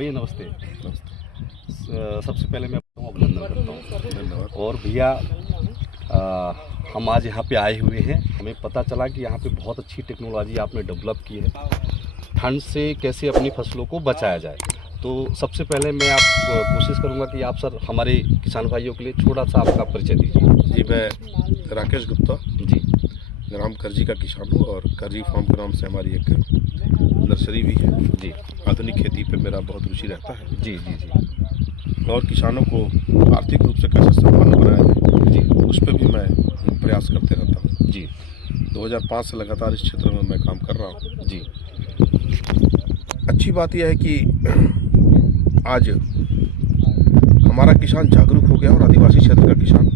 भैया नमस्ते। नमस्ते। सबसे पहले मैं आपको अभिनंदन करता हूँ। धन्यवाद। और भैया हम आज यहाँ पे आए हुए हैं, हमें पता चला कि यहाँ पे बहुत अच्छी टेक्नोलॉजी आपने डेवलप की है, ठंड से कैसे अपनी फसलों को बचाया जाए। तो सबसे पहले मैं कोशिश करूँगा कि आप सर हमारे किसान भाइयों के लिए थोड़ा सा आपका परिचय दीजिए। जी, मैं राकेश गुप्ता जी ग्राम करजी का किसान हूँ और करजी फार्म के नाम से हमारी एक नर्सरी भी है। जी आधुनिक खेती पे मेरा बहुत रुचि रहता है। जी जी जी और किसानों को आर्थिक रूप से कैसे संपन्न बनाया जाए जी उस पर भी मैं प्रयास करते रहता हूँ। जी 2005 से लगातार इस क्षेत्र में मैं काम कर रहा हूँ। जी अच्छी बात यह है कि आज हमारा किसान जागरूक हो गया और आदिवासी क्षेत्र का किसान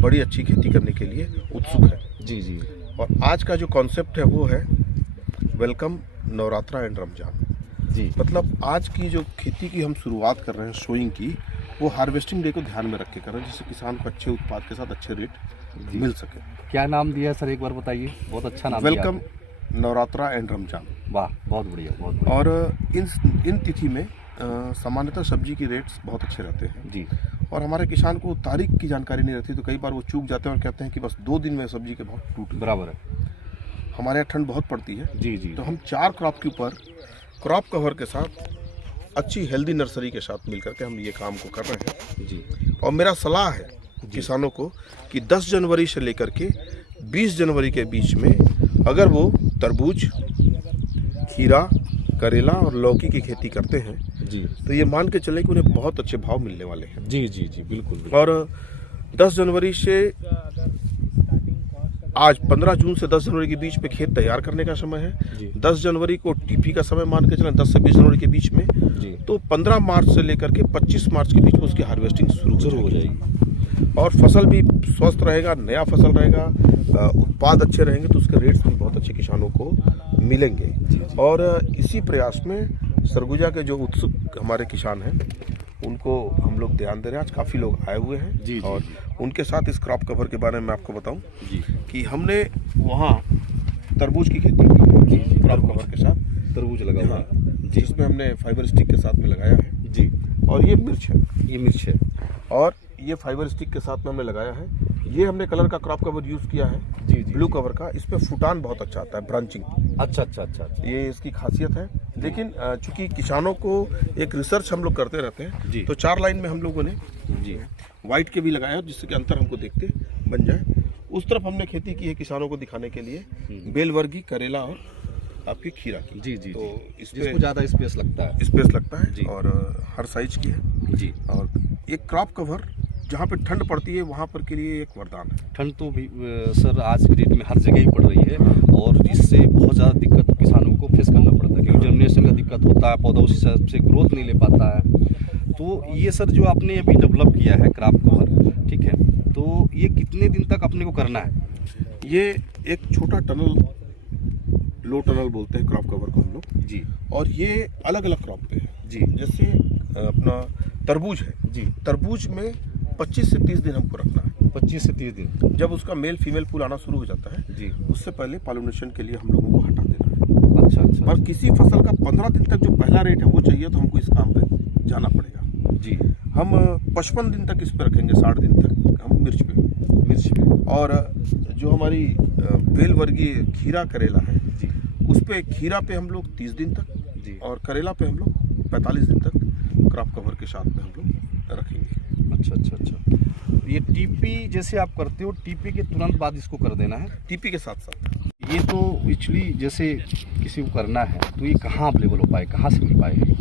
बड़ी अच्छी खेती करने के लिए उत्सुक है। जी जी और आज का जो कॉन्सेप्ट है वो है वेलकम नवरात्रा एंड रमजान। जी मतलब आज की जो खेती की हम शुरुआत कर रहे हैं सोइंग की, वो हार्वेस्टिंग डे को ध्यान में रख के कर रहे हैं, जिससे किसान को अच्छे उत्पाद के साथ अच्छे रेट मिल सके। क्या नाम दिया है सर, एक बार बताइए। बहुत अच्छा नाम दिया वेलकम नवरात्रा एंड रमजान। वाह, बहुत बढ़िया, बहुत बढ़िया। और इन तिथि में सामान्यतः सब्जी की रेट्स बहुत अच्छे रहते हैं जी और हमारे किसान को तारीख की जानकारी नहीं रहती, तो कई बार वो चूक जाते हैं और कहते हैं कि बस 2 दिन में सब्जी के भाव टूट गए। बराबर है। हमारे यहाँ ठंड बहुत पड़ती है, जी जी तो हम 4 क्रॉप के ऊपर क्रॉप कवर के साथ अच्छी हेल्दी नर्सरी के साथ मिलकर के हम ये काम को कर रहे हैं। जी और मेरा सलाह है किसानों को कि 10 जनवरी से लेकर के 20 जनवरी के बीच में अगर वो तरबूज, खीरा, करेला और लौकी की खेती करते हैं जी तो ये मान के चले कि उन्हें बहुत अच्छे भाव मिलने वाले हैं। जी जी जी बिल्कुल, बिल्कुल। और 10 जनवरी से आज 15 जून से 10 जनवरी के बीच में खेत तैयार करने का समय है। जी 10 जनवरी को टीपी का समय मान के चलें 10 से 20 जनवरी के बीच में, जी तो 15 मार्च से लेकर के 25 मार्च के बीच में उसकी हार्वेस्टिंग शुरू हो जाएगी। और फसल भी स्वस्थ रहेगा, नया फसल रहेगा, उत्पाद अच्छे रहेंगे तो उसके रेट्स भी बहुत अच्छे किसानों को मिलेंगे। और इसी प्रयास में सरगुजा के जो उत्सुक हमारे किसान हैं उनको हम लोग ध्यान दे रहे हैं। आज काफ़ी लोग आए हुए हैं जी, और उनके साथ इस क्रॉप कवर के बारे में आपको बताऊं जी कि हमने वहाँ तरबूज की खेती की जी क्रॉप कवर के साथ, तरबूज लगा हुआ है जी जिसमें हमने फाइबर स्टिक के साथ में लगाया है। जी। और ये मिर्च है, ये मिर्च है और ये फाइबर स्टिक के साथ में हमने लगाया है। ये हमने कलर का क्रॉप कवर यूज़ किया है, जी जी ब्लू कवर का। इस पे फुटान बहुत अच्छा आता है, ब्रांचिंग, अच्छा अच्छा अच्छा अच्छा ये इसकी खासियत है। लेकिन चूंकि किसानों को एक रिसर्च हम लोग करते रहते हैं जी। तो 4 लाइन में हम लोगों ने जी वाइट के भी लगाया जिससे कि अंतर हमको देखते बन जाए। उस तरफ हमने खेती की है किसानों को दिखाने के लिए बेलवर्गी, करेला और आपकी खीरा की। जी जी तो जी। इस जिसको ज़्यादा स्पेस लगता है। स्पेस लगता है जी। और हर साइज की है। जी। और एक क्रॉप कवर जहाँ पे ठंड पड़ती है वहाँ पर के लिए एक वरदान है। ठंड तो भी सर आज की डेट में हर जगह ही पड़ रही है और इससे बहुत ज़्यादा दिक्कत किसानों को फेस करना पड़ता है, क्योंकि जर्मिनेशन का दिक्कत होता है, पौधा उस हिसाब से ग्रोथ नहीं ले पाता है। तो ये सर जो आपने अभी डेवलप किया है क्रॉप कवर, ठीक है, तो ये कितने दिन तक अपने को करना है? ये एक छोटा टनल, लो टनल बोलते हैं क्रॉप कवर को हम लोग जी। और ये अलग अलग क्रॉप पे है जी जैसे अपना तरबूज है जी। तरबूज में 25 से 30 दिन हमको रखना है। 25 से 30 दिन। जब उसका मेल फीमेल फूल आना शुरू हो जाता है जी। उससे पहले पॉलिनेशन के लिए हम लोगों को हटा देना है। अच्छा अच्छा पर किसी फसल का 15 दिन तक जो पहला रेट है वो चाहिए तो हमको इस काम पे जाना पड़ेगा। जी। हम 55 दिन तक इस पे रखेंगे, 60 दिन तक हम मिर्च पे। और जो हमारी बेलवर्गीय खीरा करेला है जी उस पे खीरा पे हम लोग 30 दिन तक जी। और करेला पे हम लोग 45 दिन तक क्रॉप कवर के साथ में हम लोग रखेंगे। अच्छा अच्छा अच्छा। ये टीपी जैसे आप करते हो, टीपी के तुरंत बाद इसको कर देना है? टीपी के साथ साथ ये तो एक्चुअली जैसे किसी को करना है तो ये कहाँ अवेलेबल हो पाए, कहाँ से मिल पाएगा?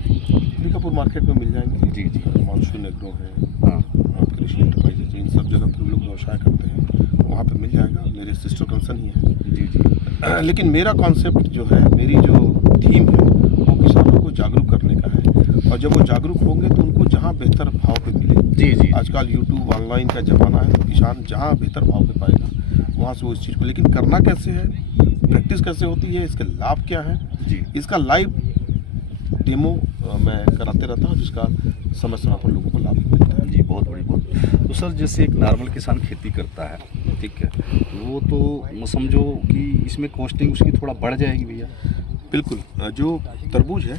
अंबिकापुर मार्केट में मिल जाएंगे। जी जी। मानसून एग्रो है, हाँ कृषि एंटरप्राइजेज, इन सब जगह पर लोग व्यवसाय करते हैं, वहाँ पे मिल जाएगा। मेरे सिस्टर कंसर्न ही है। जी जी। लेकिन मेरा कॉन्सेप्ट जो है, मेरी जो थीम है वो किसानों को जागरूक करने का है। और जब वो जागरूक होंगे तो उनको जहाँ बेहतर भाव पे मिले। जी जी। आजकल यूट्यूब ऑनलाइन का ज़माना है, तो किसान जहाँ बेहतर भाव पे पाएगा वहाँ से वो इस चीज़ को, लेकिन करना कैसे है, प्रैक्टिस कैसे होती है, इसके लाभ क्या है, जी। इसका लाइव डेमो मैं कराते रहता हूँ जिसका समय समय पर लोगों को लाभ मिलता है। जी बहुत बड़ी बात। तो सर जैसे एक नॉर्मल किसान खेती करता है, ठीक है, वो तो समझो कि इसमें कॉस्टिंग उसकी थोड़ा बढ़ जाएगी भैया। बिल्कुल। जो तरबूज है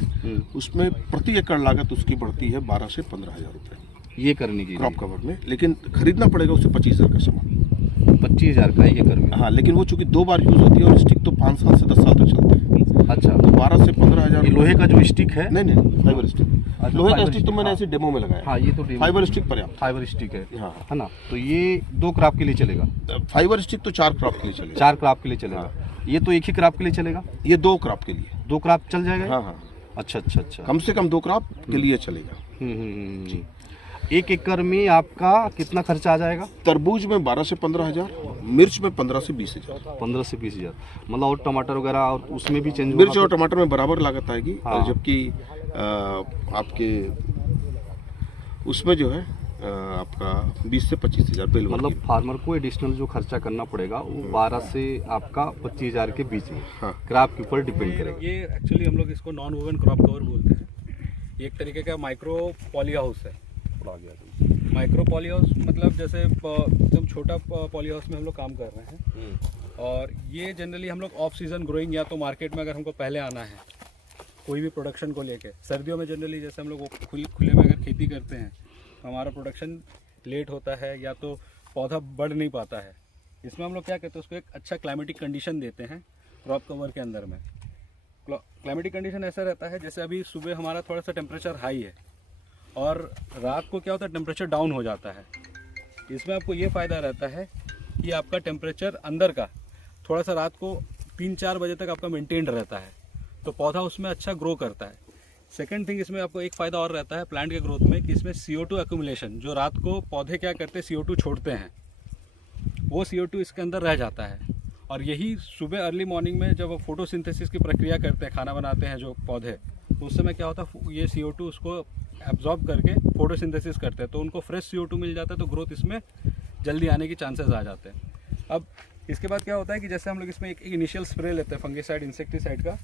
उसमें प्रति एकड़ लागत उसकी बढ़ती है 12 से 15,000 रुपये ये करने की क्रॉप कवर में, लेकिन खरीदना पड़ेगा उसे 25,000 का सामान। 25,000 का ये कर में। हाँ, लेकिन वो चूंकि 2 बार यूज होती है और स्टिक तो 5 साल से 10 साल तक चलते हैं। अच्छा, तो 12 से 15,000। ये लोहे का जो स्टिक है? नहीं, फाइबर स्टिक। अच्छा, लोहे का फाइबर स्टिक तो मैंने हाँ। ऐसे डेमो में लगाया। हाँ, ये तो डेमो। फाइबर स्टिक पर्याप्त। फाइबर स्टिक है, हाँ, है ना? तो ये 2 क्रॉप के लिए चलेगा? फाइबर स्टिक तो 4 क्रॉप के लिए चलेगा। 4 क्रॉप के लिए चलेगा। ये तो एक ही क्रॉप के लिए चलेगा? ये 2 क्रॉप के लिए। 2 क्रॉप चल जाएगा? हाँ हाँ, अच्छा अच्छा अच्छा। कम से कम 2 क्रॉप के लिए चलेगा। जी। 1 एकड़ में आपका कितना खर्चा आ जाएगा? तरबूज में 12 से 15,000, मिर्च में 15 से 20,000। 15 से 20,000। मतलब और टमाटर वगैरह और उसमें भी चेंज मिर्च और टमाटर में बराबर लागत आएगी। हाँ। जबकि आपके उसमें जो है आपका 20 से 25,000 बेल वर्गी। मतलब फार्मर को एडिशनल जो खर्चा करना पड़ेगा वो 12 से आपका 25,000 के बीच में हाँ। क्रॉप के ऊपर डिपेंड करेगा। ये एक्चुअली हम लोग इसको नॉन वोवन क्रॉप कवर बोलते हैं। ये एक तरीके का माइक्रो पॉली हाउस है। माइक्रो पॉली हाउस मतलब जैसे एकदम छोटा पॉली हाउस में हम लोग काम कर रहे हैं। और ये जनरली हम लोग ऑफ सीजन ग्रोइंग, या तो मार्केट में अगर हमको पहले आना है कोई भी प्रोडक्शन को लेके, सर्दियों में जनरली जैसे हम लोग खुले में अगर खेती करते हैं तो हमारा प्रोडक्शन लेट होता है या तो पौधा बढ़ नहीं पाता है। इसमें हम लोग क्या कहते हैं, उसको एक अच्छा क्लाइमेटिक कंडीशन देते हैं क्रॉप कवर के अंदर में। क्लाइमेटिक कंडीशन ऐसा रहता है जैसे अभी सुबह हमारा थोड़ा सा टेम्परेचर हाई है और रात को क्या होता है टेम्परेचर डाउन हो जाता है। इसमें आपको ये फ़ायदा रहता है कि आपका टेम्परेचर अंदर का थोड़ा सा रात को 3-4 बजे तक आपका मेंटेन्ड रहता है, तो पौधा उसमें अच्छा ग्रो करता है। सेकंड थिंग, इसमें आपको एक फ़ायदा और रहता है प्लांट के ग्रोथ में कि इसमें CO2 एक्यूमुलेशन, जो रात को पौधे क्या करते हैं CO2 छोड़ते हैं, वो CO2 इसके अंदर रह जाता है। और यही सुबह अर्ली मॉर्निंग में जब फोटोसिंथेसिस की प्रक्रिया करते हैं, खाना बनाते हैं जो पौधे, तो उस समय क्या होता है ये CO2 उसको एब्जॉर्ब करके फोटोसिंथेसिस करते हैं, तो उनको फ्रेश CO2 मिल जाता है, तो ग्रोथ इसमें जल्दी आने की चांसेस आ जाते हैं। अब इसके बाद क्या होता है कि जैसे हम लोग इसमें एक इनिशियल स्प्रे लेते हैं फंगिसाइड इंसेक्टिसाइड का,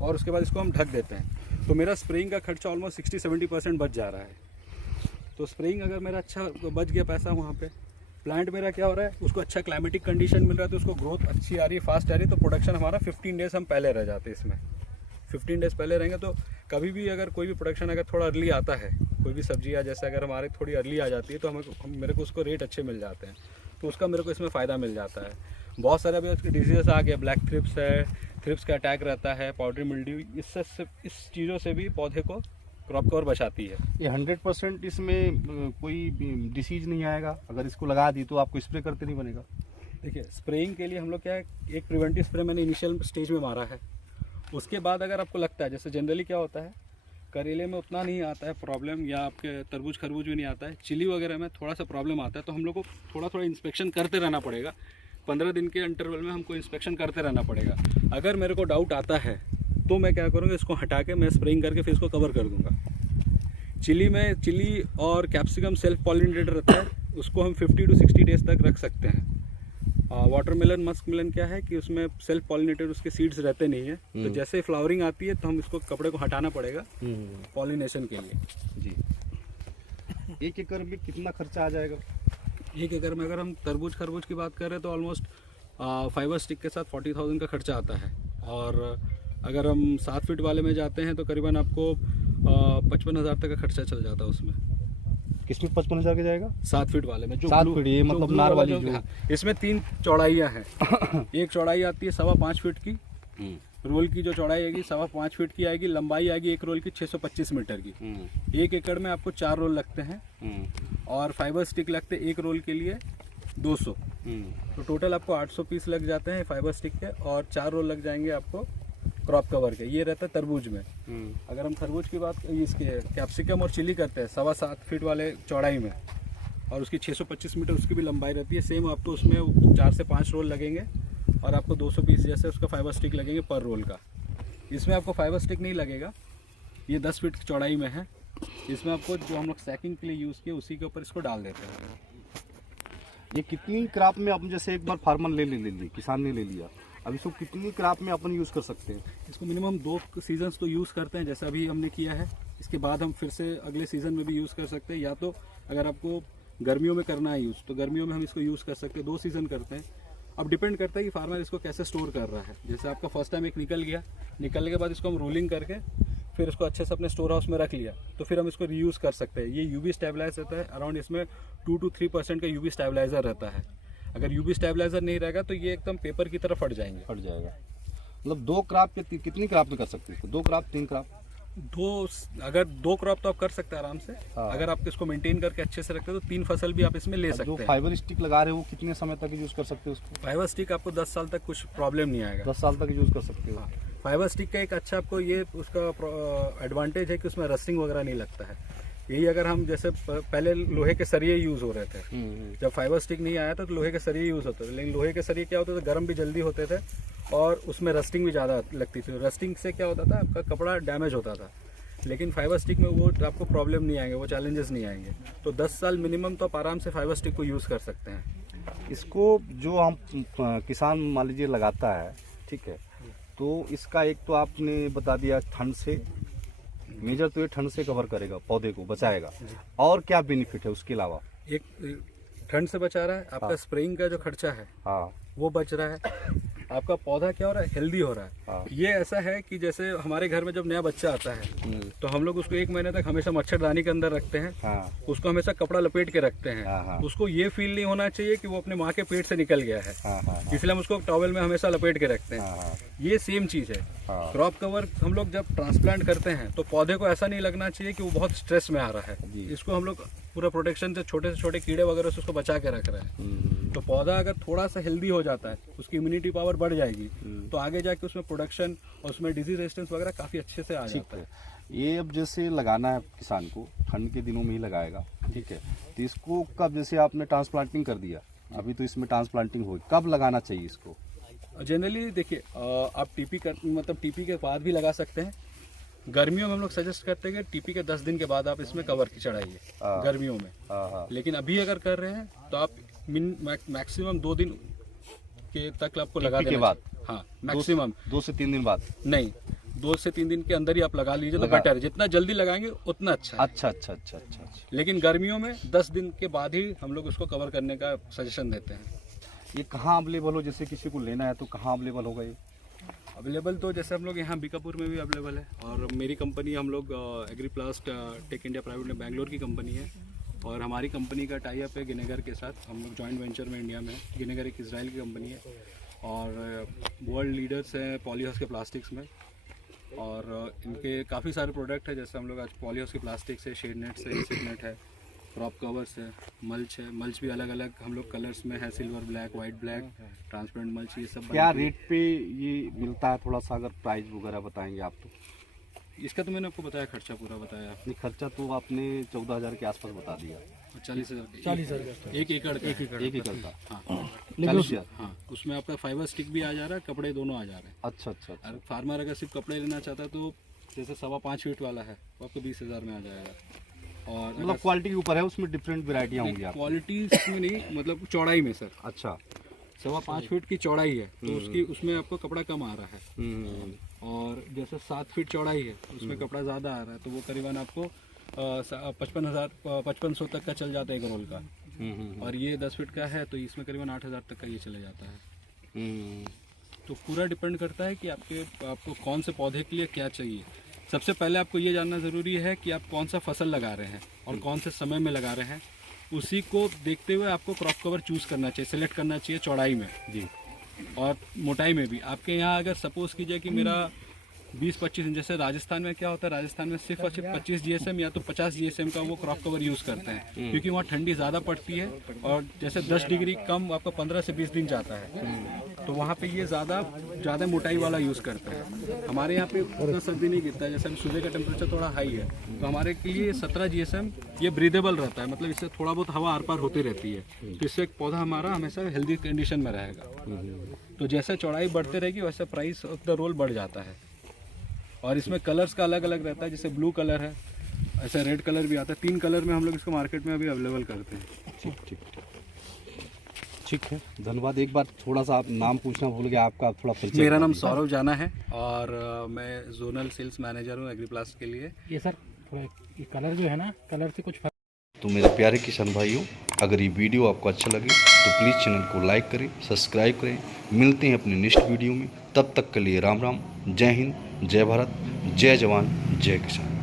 और उसके बाद इसको हम ढक देते हैं, तो मेरा स्प्रेइंग का खर्चा ऑलमोस्ट 60-70% बच जा रहा है। तो स्प्रेइंग अगर मेरा अच्छा बच गया पैसा, वहाँ पे प्लांट मेरा क्या हो रहा है, उसको अच्छा क्लाइमेटिक कंडीशन मिल रहा है, तो उसको ग्रोथ अच्छी आ रही है, फास्ट आ रही है, तो प्रोडक्शन हमारा 15 डेज़ हम पहले रह जाते हैं। इसमें 15 डेज़ पहले रहेंगे तो कभी भी अगर कोई भी प्रोडक्शन अगर थोड़ा अर्ली आता है, कोई भी सब्जी या जैसे अगर हमारे थोड़ी अर्ली आ जाती है, तो मेरे को उसको रेट अच्छे मिल जाते हैं, तो उसका मेरे को इसमें फ़ायदा मिल जाता है। बहुत सारे अभी डिजीज़ आ गए, ब्लैक थ्रिप्स है, थ्रिप्स का अटैक रहता है, पाउडरी मिल्ड्यू, इस चीज़ों से भी पौधे को क्रॉप कवर बचाती है। ये 100% इसमें कोई डिसीज नहीं आएगा? अगर इसको लगा दी तो आपको स्प्रे करते नहीं बनेगा? देखिए, स्प्रेइंग के लिए हम लोग क्या है, एक प्रिवेंटिव स्प्रे मैंने इनिशियल स्टेज में मारा है। उसके बाद अगर आपको लगता है, जैसे जनरली क्या होता है करेले में उतना नहीं आता है प्रॉब्लम, या आपके तरबूज खरबूज में नहीं आता है, चिली वगैरह में थोड़ा सा प्रॉब्लम आता है, तो हम लोग को थोड़ा थोड़ा इंस्पेक्शन करते रहना पड़ेगा। 15 दिन के इंटरवल में हमको इंस्पेक्शन करते रहना पड़ेगा। अगर मेरे को डाउट आता है तो मैं क्या करूँगा, इसको हटा के मैं स्प्रेइंग करके फिर इसको कवर कर दूँगा। चिली और कैप्सिकम सेल्फ पॉलिनेटेड रहता है, उसको हम 50 to 60 डेज तक रख सकते हैं। वाटरमेलन मस्क मिलन क्या है कि उसमें सेल्फ पॉलिनेटेड उसके सीड्स रहते नहीं है, तो जैसे फ्लावरिंग आती है तो हम इसको कपड़े को हटाना पड़ेगा पॉलिनेशन के लिए। जी। 1 एकड़ में कितना खर्चा आ जाएगा? 1 एकड़ में अगर हम तरबूज खरबूज की बात करें तो ऑलमोस्ट फाइबर स्टिक के साथ 40,000 का खर्चा आता है, और अगर हम 7 फीट वाले में जाते हैं तो करीबन आपको 55,000 तक का खर्चा चल जाता है उसमें। किसमें 55,000 का जाएगा? 7 फीट वाले में, जो 7 फीट, ये मतलब नार वाली जो। इसमें 3 चौड़ाइयाँ हैं। एक चौड़ाई आती है 5.25 फीट की, रोल की जो चौड़ाई आएगी 5.25 फीट की आएगी, लंबाई आएगी एक रोल की 625 मीटर की। 1 एकड़ में आपको 4 रोल लगते हैं, और फाइबर स्टिक लगते हैं एक रोल के लिए 200, तो टोटल आपको 800 पीस लग जाते हैं फाइबर स्टिक के, और 4 रोल लग जाएंगे आपको क्रॉप कवर के। ये रहता है तरबूज में। अगर हम तरबूज की बात इसके कैप्सिकम और चिली करते हैं 7.25 फीट वाले चौड़ाई में, और उसकी 625 मीटर उसकी भी लंबाई रहती है, सेम आपको उसमें 4 से 5 रोल लगेंगे, और आपको 200 पीस जैसे उसका फाइबर स्टिक लगेंगे पर रोल का। इसमें आपको फाइबर स्टिक नहीं लगेगा, ये 10 फीट चौड़ाई में है। इसमें आपको जो हम लोग सैकिंग के लिए यूज़ किए उसी के ऊपर इसको डाल देते हैं। ये कितनी क्रॉप में अपन, जैसे एक बार फार्मर ले ली, किसान ने ले लिया, अब इसको कितनी क्रॉप में अपन यूज़ कर सकते हैं? इसको मिनिमम 2 सीजन्स तो यूज़ करते हैं, जैसा अभी हमने किया है। इसके बाद हम फिर से अगले सीज़न में भी यूज़ कर सकते हैं, या तो अगर आपको गर्मियों में करना है यूज़ तो गर्मियों में हम इसको यूज़ कर सकते हैं। 2 सीज़न करते हैं। अब डिपेंड करता है कि फार्मर इसको कैसे स्टोर कर रहा है। जैसे आपका फर्स्ट टाइम एक निकल गया, निकलने के बाद इसको हम रोलिंग करके फिर इसको अच्छे से अपने स्टोर हाउस में रख लिया, तो फिर हम इसको रीयूज़ कर सकते हैं। ये यूवी स्टेबलाइज रहता है, अराउंड इसमें 2 to 3% का यूवी स्टेबलाइजर रहता है। अगर यूवी स्टेबलाइजर नहीं रहेगा तो ये एकदम पेपर की तरह फट जाएंगे। फट जाएगा। मतलब 2 क्रॉप के कितनी क्रॉप में कर सकते हैं इसको? 2 क्रॉप 3 क्रॉप? अगर 2 क्रॉप तो आप कर सकते हैं आराम से। हाँ। अगर आप इसको मेंटेन करके अच्छे से रखते हैं तो 3 फसल भी आप इसमें ले सकते जो हैं। फाइबर स्टिक लगा रहे हो वो कितने समय तक यूज़ कर सकते हो उसको? फाइबर स्टिक आपको 10 साल तक कुछ प्रॉब्लम नहीं आएगा। 10 साल तक यूज़ कर सकते हो। फाइबर स्टिक का एक अच्छा आपको ये उसका एडवांटेज है कि उसमें रस्टिंग वगैरह नहीं लगता है। यही अगर हम जैसे पहले लोहे के सरिये यूज़ हो रहे थे, जब फाइबर स्टिक नहीं आया था तो लोहे के सरिये यूज़ होते थे, लेकिन लोहे के सरिये क्या होते थे, गर्म भी जल्दी होते थे और उसमें रस्टिंग भी ज़्यादा लगती थी। रस्टिंग से क्या होता था, आपका कपड़ा डैमेज होता था। लेकिन फाइबर स्टिक में वो आपको प्रॉब्लम नहीं आएंगे, वो चैलेंजेस नहीं आएंगे। तो 10 साल मिनिमम तो आप आराम से फाइबर स्टिक को यूज़ कर सकते हैं। इसको जो हम किसान मान लीजिए लगाता है, ठीक है, तो इसका एक तो आपने बता दिया ठंड से, मेजर तो ये ठंड से कवर करेगा, पौधे को बचाएगा। और क्या बेनिफिट है उसके अलावा? एक ठंड से बचा रहा है, आपका हाँ। स्प्रेइंग का जो खर्चा है हाँ वो बच रहा है, आपका पौधा क्या हो रहा है, हेल्दी हो रहा है। हाँ। ये ऐसा है कि जैसे हमारे घर में जब नया बच्चा आता है तो हम लोग उसको 1 महीने तक हमेशा मच्छरदानी के अंदर रखते हैं, हाँ उसको हमेशा कपड़ा लपेट के रखते हैं। हाँ, हाँ। उसको ये फील नहीं होना चाहिए कि वो अपने माँ के पेट से निकल गया है, हाँ हाँ इसलिए हम उसको टॉवेल में हमेशा लपेट के रखते हैं। हाँ ये सेम चीज़ है। हाँ। क्रॉप कवर हम लोग जब ट्रांसप्लांट करते हैं तो पौधे को ऐसा नहीं लगना चाहिए कि वो बहुत स्ट्रेस में आ रहा जी। है। इसको हम लोग पूरा प्रोटेक्शन से छोटे कीड़े वगैरह से उसको बचा के रख रहे हैं। तो पौधा अगर थोड़ा सा हेल्दी हो जाता है, उसकी इम्यूनिटी पावर बढ़ जाएगी, तो आगे जाके उसमें प्रोडक्शन और उसमें डिजीज रेजिस्टेंस वगैरह काफ़ी अच्छे से आ जाता है। ये अब जैसे लगाना है किसान को, ठंड के दिनों में ही लगाएगा, ठीक है, तो इसको कब, जैसे आपने ट्रांसप्लांटिंग कर दिया, अभी तो इसमें ट्रांसप्लांटिंग होगी, कब लगाना चाहिए इसको? जनरली देखिए, आप टीपी के बाद भी लगा सकते हैं। गर्मियों में हम लोग सजेस्ट करते हैं कि टीपी के 10 दिन के बाद आप इसमें कवर की चढ़ाइए गर्मियों में। हाँ। लेकिन अभी अगर कर रहे हैं तो आप मैक्सिमम 2 दिन के तक आपको लगा टीपी के देना बाद? चाहिए। हाँ, मैक्सिमम 2 से 3 दिन बाद? नहीं, 2 से 3 दिन के अंदर ही आप लगा लीजिए तो बेटर है। जितना जल्दी लगाएंगे उतना अच्छा है। अच्छा। लेकिन गर्मियों में 10 दिन के बाद ही हम लोग उसको कवर करने का सजेशन देते हैं। ये कहाँ अवेलेबल हो, जैसे किसी को लेना है तो कहाँ अवेलेबल होगा ये? अवेलेबल तो जैसे हम लोग यहाँ बीकापुर में भी अवेलेबल है, और मेरी कंपनी हम लोग एग्रीप्लास्ट टेक इंडिया प्राइवेट में बेंगलोर की कंपनी है, और हमारी कंपनी का टाई अप है गिनेगर के साथ। हम लोग जॉइंट वेंचर में इंडिया में। गिनेगर एक इजराइल की कंपनी है और वर्ल्ड लीडर्स हैं पॉलीहाउस के प्लास्टिक्स में, और इनके काफ़ी सारे प्रोडक्ट है। जैसे हम लोग आज पॉलीहाउस के प्लास्टिक्स है, शेड नेट्स है, इंसेक्ट नेट है, क्रॉप कवर्स है, मल्च है। मल्च भी अलग अलग हम लोग कलर्स में है, silver black, white black, transparent mulch, ये सब। क्या रेट पे ये मिलता है? थोड़ा सा अगर प्राइस वगैरह बताएंगे आप तो। इसका तो मैंने आपको बताया, खर्चा पूरा बताया। नहीं, खर्चा तो आपने 14,000 के आसपास बता दिया। 40,000 एक एकड़ का। एक एकड़ का? हाँ 40,000? हाँ, उसमें आपका फाइबर स्टिक भी आ जा रहा है, कपड़े दोनों आ जा रहे हैं। अच्छा। और फार्मर अगर सिर्फ कपड़े लेना चाहता है तो जैसे 5.25 फीट वाला है वो आपको 20,000 में आ जाएगा। और मतलब क्वालिटी के ऊपर है, उसमें डिफरेंट वेराइटियाँ होंगी आप? क्वालिटी में नहीं, मतलब चौड़ाई में सर। अच्छा। 5.25 फीट की चौड़ाई है तो उसमें आपको कपड़ा कम आ रहा है। और जैसे 7 फीट चौड़ाई है उसमें कपड़ा ज़्यादा आ रहा है, तो वो करीबन आपको 5500 तक का चल जाता है एक रोल का। और ये 10 फीट का है तो इसमें करीबन 8,000 तक का ये चले जाता है। तो पूरा डिपेंड करता है कि आपको कौन से पौधे के लिए क्या चाहिए। सबसे पहले आपको ये जानना ज़रूरी है कि आप कौन सा फसल लगा रहे हैं और कौन से समय में लगा रहे हैं। उसी को देखते हुए आपको क्रॉप कवर चूज़ करना चाहिए, सेलेक्ट करना चाहिए चौड़ाई में जी और मोटाई में भी। आपके यहाँ अगर सपोज़ कीजिए कि मेरा 20-25 इंच, जैसे राजस्थान में क्या होता है, राजस्थान में सिर्फ 25 GSM या तो 50 GSM का वो क्रॉप कवर यूज़ करते हैं, क्योंकि वहाँ ठंडी ज़्यादा पड़ती है और जैसे 10 डिग्री कम आपका 15 से 20 दिन जाता है, तो वहाँ पे ये ज़्यादा मोटाई वाला यूज़ करते हैं। हमारे यहाँ पे उतना सर्दी नहीं गिरता है, जैसे हम सुबह का टेम्परेचर थोड़ा हाई है तो हमारे के लिए 17 GSM ये ब्रीदेबल रहता है, मतलब इससे थोड़ा बहुत हवा आर पार होती रहती है, तो इससे पौधा हमारा हमेशा हेल्दी कंडीशन में रहेगा। तो जैसे चौड़ाई बढ़ते रहेगी वैसे प्राइस ऑफ द रोल बढ़ जाता है। और इसमें कलर्स का अलग अलग रहता है, जैसे ब्लू कलर है, ऐसे रेड कलर भी आता है। 3 कलर में हम लोग इसको मार्केट में अभी अवेलेबल करते हैं। ठीक है, धन्यवाद। एक बार थोड़ा सा आप नाम पूछना भूल गया, आपका थोड़ा परिचय। मेरा नाम सौरभ जाना है और मैं जोनल सेल्स मैनेजर हूँ एग्रीप्लास्ट के लिए। ये सर थोड़ा ये कलर जो है ना, कलर से कुछ तो मेरे प्यारे किसान भाइयों, अगर ये वीडियो आपको अच्छा लगे तो प्लीज़ चैनल को लाइक करें, सब्सक्राइब करें। मिलते हैं अपने नेक्स्ट वीडियो में, तब तक के लिए राम राम, जय हिंद, जय भारत, जय जवान, जय किसान।